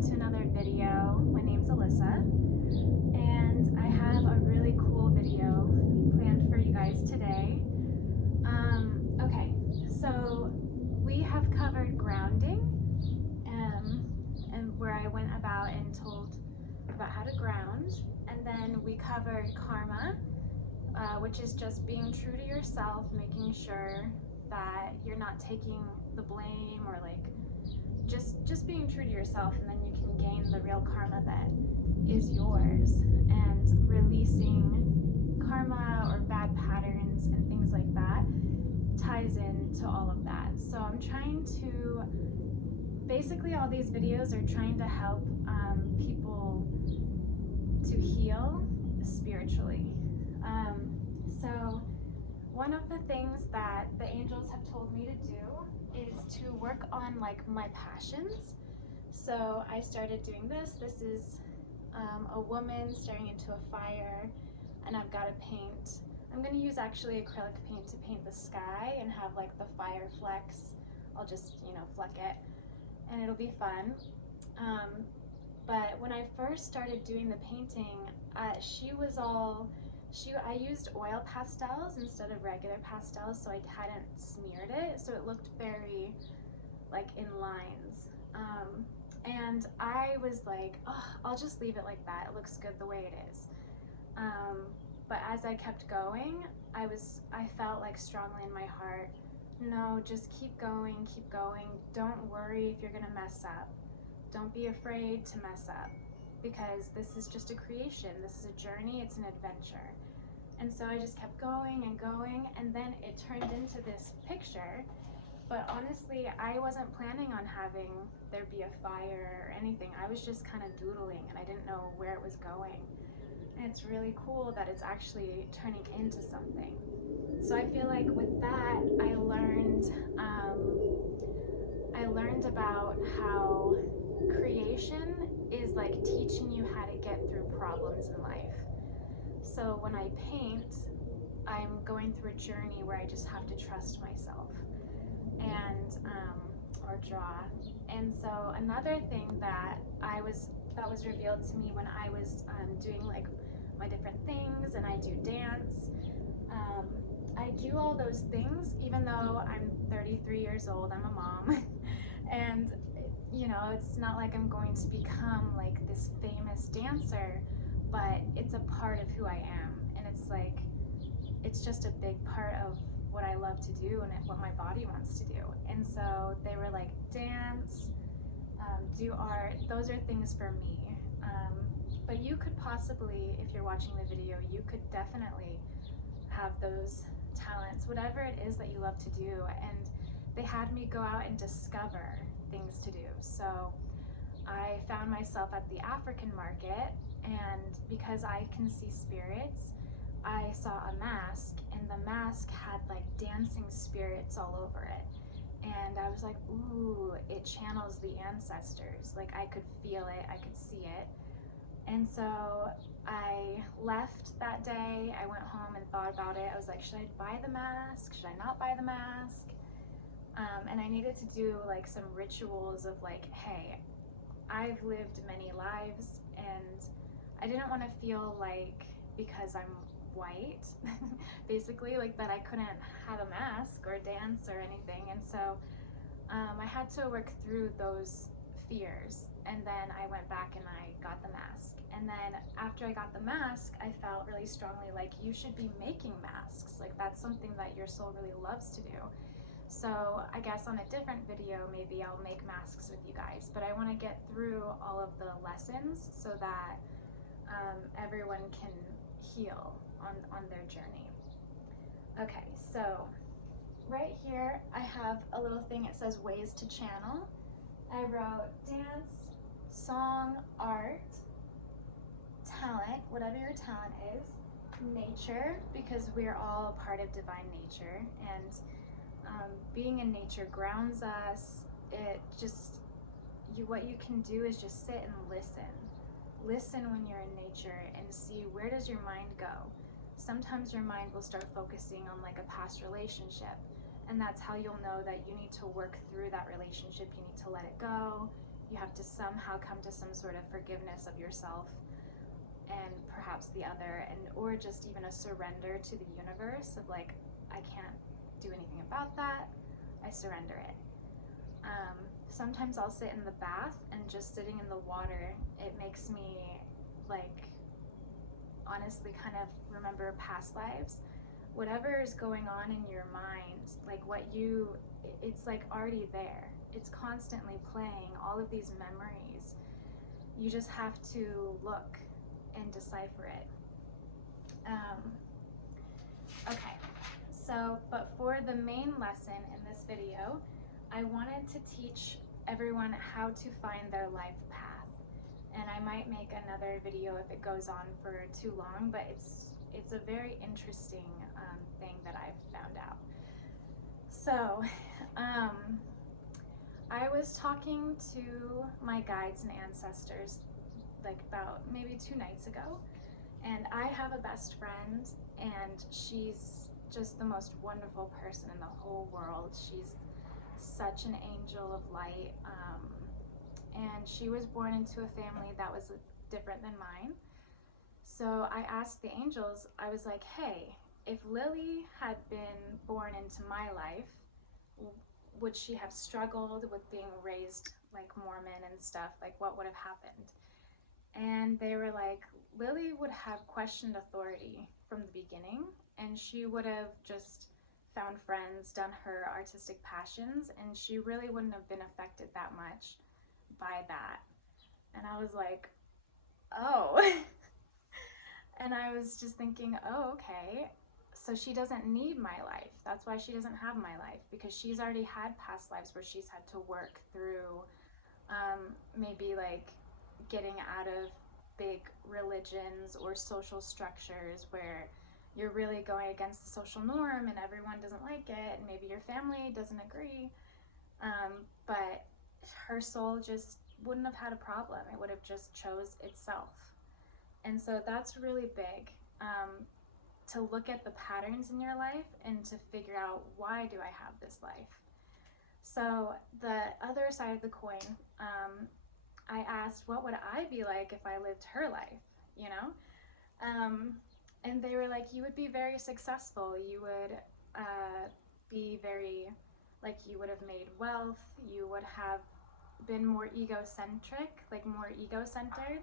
welcome to another video. My name's Alyssa, and I have a really cool video planned for you guys today. Okay, so we have covered grounding, and where I went about and told about how to ground, and then we covered karma, which is just being true to yourself, making sure that you're not taking the blame or like just being true to yourself, and then you can gain the real karma that is yours, and releasing karma or bad patterns and things like that ties into all of that. So I'm trying to, basically all these videos are trying to help people to heal spiritually. So one of the things that the angels have told me to do is to work on like my passions. So I started doing this. This is a woman staring into a fire, and I've got to paint. I'm going to use actually acrylic paint to paint the sky and have like the fire flecks. I'll just, fleck it, and it'll be fun. But when I first started doing the painting, I used oil pastels instead of regular pastels, so I hadn't smeared it, so it looked very like in lines. And I was like, oh, I'll just leave it like that. It looks good the way it is. But as I kept going, I felt like strongly in my heart, no, just keep going, keep going. Don't worry if you're gonna mess up. Don't be afraid to mess up, because this is just a creation. This is a journey, it's an adventure. And so I just kept going and going, and then it turned into this picture. But honestly, I wasn't planning on having there be a fire or anything. I was just kind of doodling, and I didn't know where it was going. And it's really cool that it's actually turning into something. So I feel like with that, I learned about how creation is like teaching you how to get through problems in life. So when I paint, I'm going through a journey where I just have to trust myself, and or draw. And so another thing that was revealed to me when I was doing like my different things, and I do dance. I do all those things even though I'm 33 years old. I'm a mom, and it's not like I'm going to become like this famous dancer, but it's a part of who I am, and it's just a big part of what I love to do and what my body wants to do. And so they were like, dance, do art, those are things for me. But you could possibly, if you're watching the video, you could definitely have those talents, whatever it is that you love to do. And they had me go out and discover things to do. So I found myself at the African market, and because I can see spirits, I saw a mask, and the mask had like dancing spirits all over it. And I was like, ooh, it channels the ancestors. Like I could feel it, I could see it. And so I left that day. I went home and thought about it. I was like, should I buy the mask? Should I not buy the mask? And I needed to do like some rituals of like, hey, I've lived many lives, and I didn't want to feel like, because I'm white, basically, like that I couldn't have a mask or dance or anything. And so I had to work through those fears, and then I went back and I got the mask. And then after I got the mask, I felt really strongly like you should be making masks. Like that's something that your soul really loves to do. So I guess on a different video, maybe I'll make masks with you guys, but I want to get through all of the lessons so that everyone can heal on their journey. Okay, so right here I have a little thing. It says ways to channel. I wrote dance, song, art, talent, whatever your talent is, nature, because we're all a part of divine nature, and being in nature grounds us. What you can do is just sit and listen when you're in nature, and see, where does your mind go? Sometimes your mind will start focusing on like a past relationship, and that's how you'll know that you need to work through that relationship. You need to let it go. You have to somehow come to some sort of forgiveness of yourself and perhaps the other, and or just even a surrender to the universe of like, I can't do anything about that, I surrender it. Sometimes I'll sit in the bath, and just sitting in the water, it makes me like honestly kind of remember past lives. Whatever is going on in your mind, like it's like already there. It's constantly playing all of these memories. You just have to look and decipher it. Okay, so, but for the main lesson in this video, I wanted to teach everyone how to find their life path. And I might make another video if it goes on for too long, but it's a very interesting thing that I've found out. So, I was talking to my guides and ancestors like about maybe 2 nights ago, and I have a best friend, and she's just the most wonderful person in the whole world. She's such an angel of light, and she was born into a family that was different than mine. So I asked the angels, I was like, hey, if Lily had been born into my life, would she have struggled with being raised like Mormon and stuff? Like, what would have happened? And they were like, Lily would have questioned authority from the beginning, and she would have just found friends, done her artistic passions, and she really wouldn't have been affected that much by that. And I was like, oh. And I was just thinking, oh, okay. So she doesn't need my life. That's why she doesn't have my life, because she's already had past lives where she's had to work through maybe like getting out of big religions or social structures where you're really going against the social norm and everyone doesn't like it, and maybe your family doesn't agree. But her soul just wouldn't have had a problem. It would have just chose itself. And so that's really big, to look at the patterns in your life and to figure out, why do I have this life? So the other side of the coin, I asked, what would I be like if I lived her life, you know? And they were like, you would be very successful. You would be very, like, you would have made wealth. You would have been more egocentric, like more ego-centered.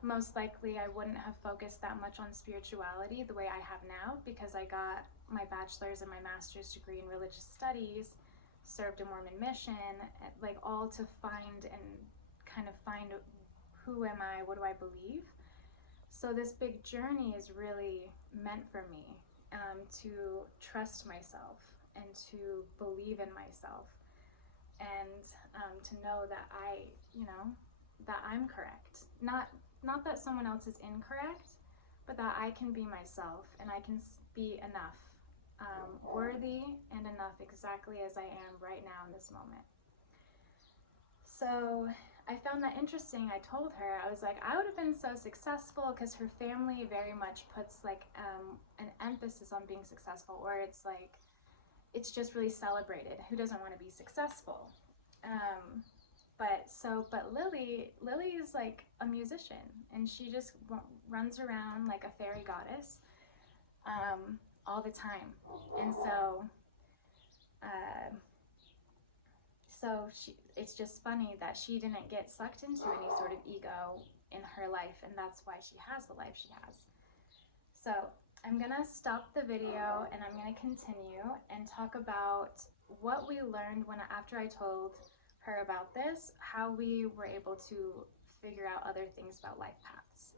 Most likely I wouldn't have focused that much on spirituality the way I have now, because I got my bachelor's and my master's degree in religious studies, served a Mormon mission, like all to find and kind of find, who am I, what do I believe? So this big journey is really meant for me, to trust myself and to believe in myself, and to know that that I'm correct. Not that someone else is incorrect, but that I can be myself and I can be enough, worthy and enough exactly as I am right now in this moment. So I found that interesting. I told her, I was like, I would have been so successful, because her family very much puts like an emphasis on being successful, or it's like, it's just really celebrated. Who doesn't want to be successful? But Lily is like a musician, and she just runs around like a fairy goddess all the time. And it's just funny that she didn't get sucked into any sort of ego in her life, and that's why she has the life she has. So I'm gonna stop the video and I'm gonna continue and talk about what we learned after I told her about this, how we were able to figure out other things about life paths.